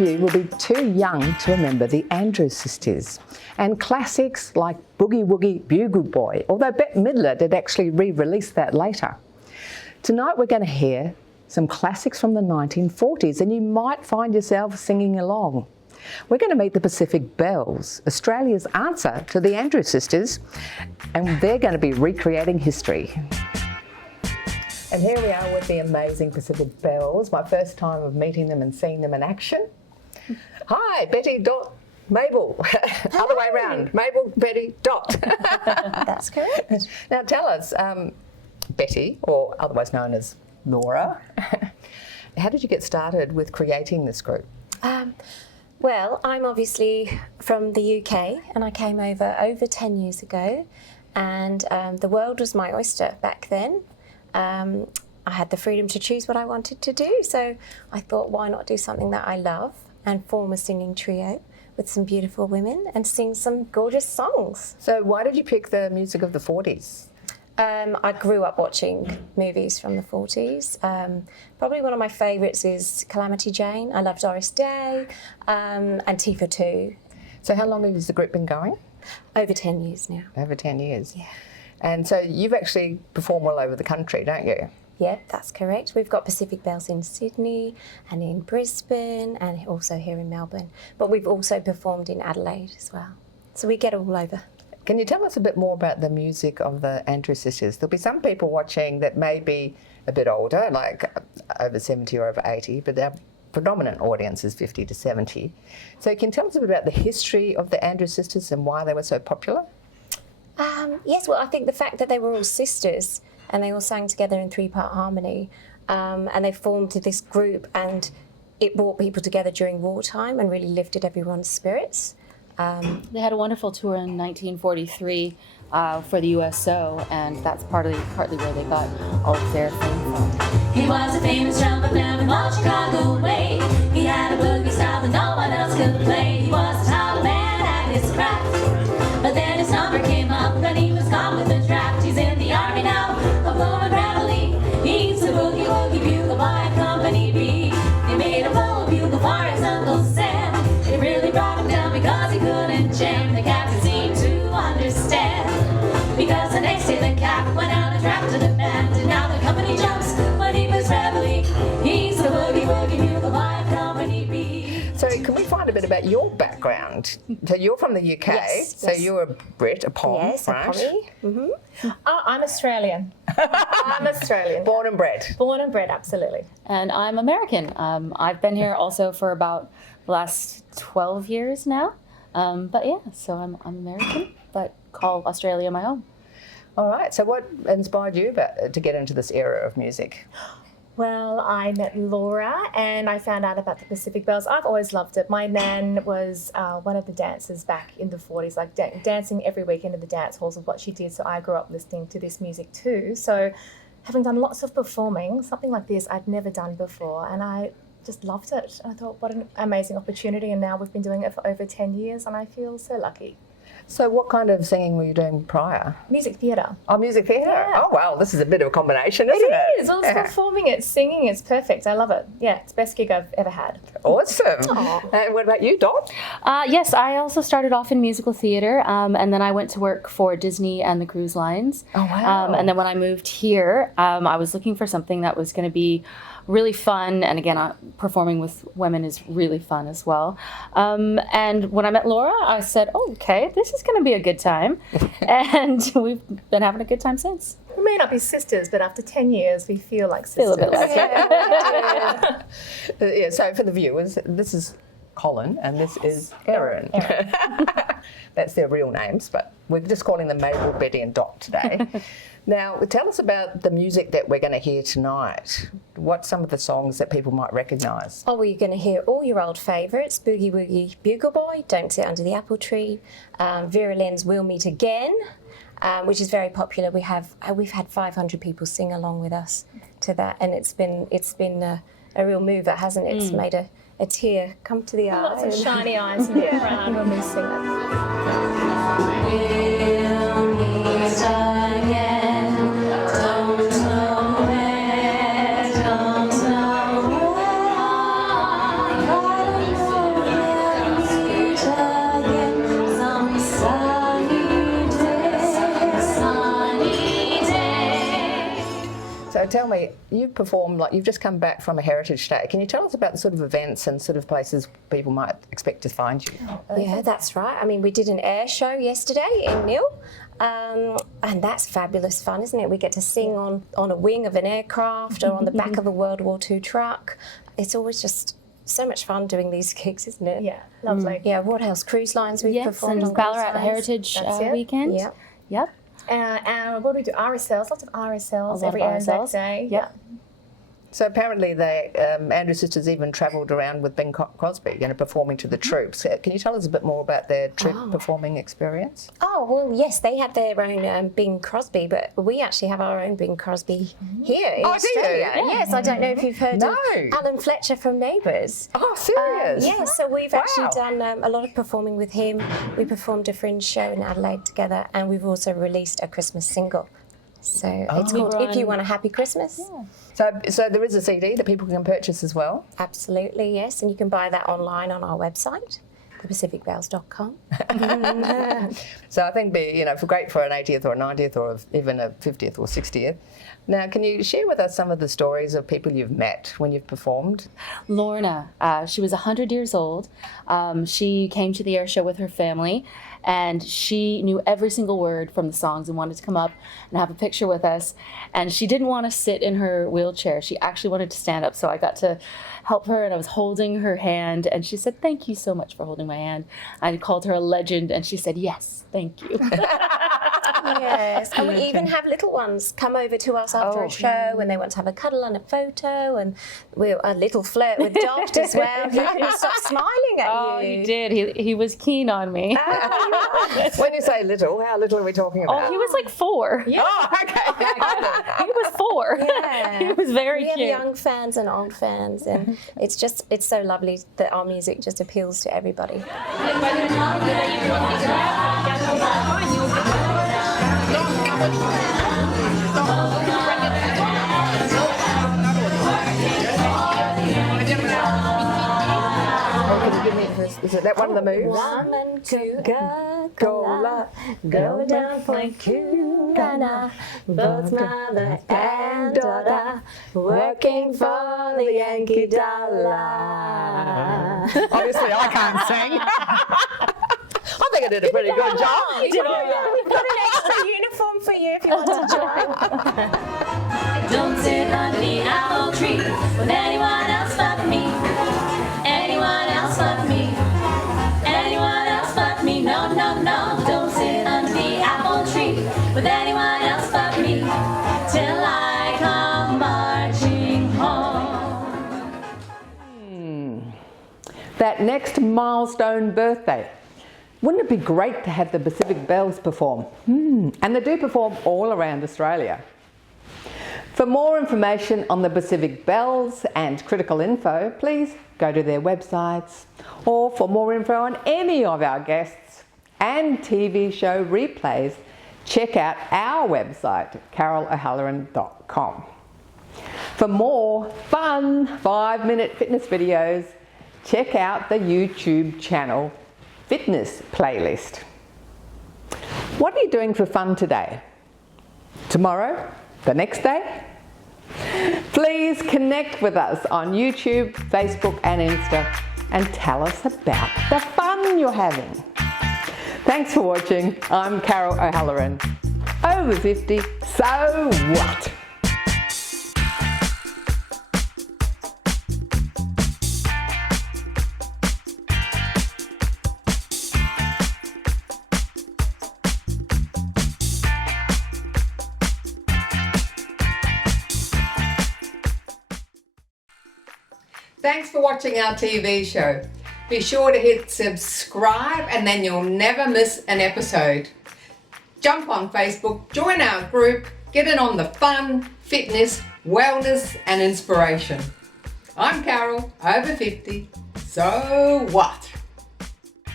of you will be too young to remember the Andrews Sisters and classics like Boogie Woogie Bugle Boy, although Bette Midler did actually re-release that later. Tonight we're going to hear some classics from the 1940s, and you might find yourself singing along. We're going to meet the Pacific Belles, Australia's answer to the Andrews Sisters, and they're going to be recreating history. And here we are with the amazing Pacific Belles, my first time of meeting them and seeing them in action. Hi, Betty, Dot, Mabel. Other way around, Mabel, Betty, Dot. That's correct. Now tell us, Betty, or otherwise known as Laura, how did you get started with creating this group? Well, I'm obviously from the UK, and I came over 10 years ago, and the world was my oyster back then. I had the freedom to choose what I wanted to do, so I thought, why not do something that I love and form a singing trio with some beautiful women and sing some gorgeous songs. So why did you pick the music of the 40s? I grew up watching movies from the 40s. Probably one of my favourites is Calamity Jane. I love Doris Day, and Tifa too. So how long has the group been going? Over 10 years now. Over 10 years? Yeah. And so you've actually performed all over the country, don't you? Yep, that's correct. We've got Pacific Belles in Sydney and in Brisbane and also here in Melbourne. But we've also performed in Adelaide as well. So we get all over. Can you tell us a bit more about the music of the Andrews Sisters? There'll be some people watching that may be a bit older, like over 70 or over 80, but their predominant audience is 50 to 70. So can you tell us a bit about the history of the Andrews Sisters and why they were so popular? Yes, well, I think the fact that they were all sisters and they all sang together in three-part harmony, and they formed this group, and it brought people together during wartime and really lifted everyone's spirits. They had a wonderful tour in 1943 for the USO, and that's partly where they got all of their fame from. He was a famous trumpet man from old Chicago way. He had a boogie style that no one else could play. He was a tall man at his craft, but then his number came up and he was gone with the draft. He's in the army now, a blowing gravelly. He's the boogie woogie bugle boy, Company B. They made a full bugle for his Uncle Sam. It really brought him down because he couldn't jam. The captain seemed to understand, because the next day the cap went out and drafted a band, and now the company jumps when he was reveille. He's the boogie woogie bugle boy, Company B. So can we find a bit about your background? So you're from the UK, Yes, so yes. you're a Brit, a Pom, Yes, right? a Pommy. Mm-hmm. I'm Australian. I'm Australian. Born and bred. Born and bred, absolutely. And I'm American. I've been here also for about the last 12 years now. But yeah, so I'm American, but call Australia my home. All right, so what inspired you to get into this era of music? Well, I met Laura and I found out about the Pacific Belles. I've always loved it. My nan was one of the dancers back in the 40s, like dancing every weekend in the dance halls is what she did. So I grew up listening to this music too. So having done lots of performing, something like this I'd never done before, and I just loved it. I thought, what an amazing opportunity, and now we've been doing it for over 10 years and I feel so lucky. So what kind of singing were you doing prior? Music theatre. Oh, music theatre? Yeah. Oh, wow, this is a bit of a combination, isn't it? It is. Well, it's performing, it's singing, it's perfect. I love it. Yeah, it's the best gig I've ever had. Awesome. What about you, Dot? Yes, I also started off in musical theatre, and then I went to work for Disney and the cruise lines. Oh, wow. And then when I moved here, I was looking for something that was going to be really fun, and again, performing with women is really fun as well. And when I met Laura, I said, oh, okay, this is going to be a good time. And we've been having a good time since. We may not be sisters, but after 10 years, we feel like sisters. Feel a bit like Yeah, so for the viewers, this is Colin and this is Erin. That's their real names, but we're just calling them Mabel, Betty and Dot today. Now, tell us about the music that we're going to hear tonight. What's some of the songs that people might recognise? Oh, well, you're going to hear all your old favourites: Boogie Woogie Bugle Boy, Don't Sit Under the Apple Tree, Vera Lynn's We'll Meet Again, which is very popular. We've had 500 people sing along with us to that, and it's been a real mover, hasn't it? It's made a tear come to the eye. Lots of shiny eyes in the front when we sing it. We'll meet again. Don't know where, don't know why. So tell me, you've performed, like you've just come back from a heritage day. Can you tell us about the sort of events and sort of places people might expect to find you? Yeah, that's right. I mean, we did an air show yesterday in Nil. And that's fabulous fun, isn't it? We get to sing on a wing of an aircraft or on the back of a World War II truck. It's always just so much fun doing these gigs, isn't it? Yeah, lovely. Yeah, what else? Cruise lines we've Yes, performed and on Ballarat cruise lines. Heritage That's it. Weekend. Yep. Yep. What do we do? RSLs, lots of RSLs A lot every of Anzac RSLs. Day. Yep. So apparently the Andrews sisters even travelled around with Bing Crosby, performing to the troops. Can you tell us a bit more about their troop performing experience? Oh, well, yes, they have their own Bing Crosby, but we actually have our own Bing Crosby here in Oh, do you? Australia. Yeah. Yes, I don't know if you've heard No. of Alan Fletcher from Neighbours. Oh, serious? Yes, so we've actually Wow. done a lot of performing with him. We performed a fringe show in Adelaide together, and we've also released a Christmas single. So it's called If You Want a Happy Christmas. So there is a CD that people can purchase as well? Absolutely, yes, and you can buy that online on our website, thepacificbelles.com. So I think, great for an 80th or a 90th or even a 50th or 60th. Now, can you share with us some of the stories of people you've met when you've performed? Lorna, she was 100 years old. She came to the air show with her family, and she knew every single word from the songs and wanted to come up and have a picture with us. And she didn't want to sit in her wheelchair. She actually wanted to stand up, so I got to help her, and I was holding her hand, and she said, "Thank you so much for holding my hand." I called her a legend, and she said, "Yes, thank you." Yes, and we even have little ones come over to us after a show and they want to have a cuddle and a photo, and we're a little flirt with Doct as well. He couldn't stop smiling at Oh, you. he did. He was keen on me. When you say little, how little are we talking about? Oh, he was like 4. Oh, okay. He was 4. Yeah. He was very We have cute. young fans and old fans, and it's so lovely that our music just appeals to everybody. Is it that one of the moves? 1 and 2, go down for Cugana, both mother and daughter, working for the Yankee dollar. Obviously, I can't sing. I think I did a pretty good job. We've got an extra uniform for you if you want to join. Don't sit under the apple tree with anyone else but me. Anyone else but me. Anyone else but me. No, no, no. Don't sit under the apple tree with anyone else but me. Till I come marching home. That next milestone birthday. Wouldn't it be great to have the Pacific Belles perform? And they do perform all around Australia. For more information on the Pacific Belles and critical info, please go to their websites. Or for more info on any of our guests and TV show replays, check out our website, carolohalloran.com. For more fun 5-minute fitness videos, check out the YouTube channel Fitness Playlist. What are you doing for fun today? Tomorrow? The next day? Please connect with us on YouTube, Facebook and Insta and tell us about the fun you're having. Thanks for watching. I'm Carol O'Halloran. Over 50, so what? Thanks for watching our TV show. Be sure to hit subscribe and then you'll never miss an episode. Jump on Facebook, join our group, get in on the fun, fitness, wellness and inspiration. I'm Carol, over 50, so what?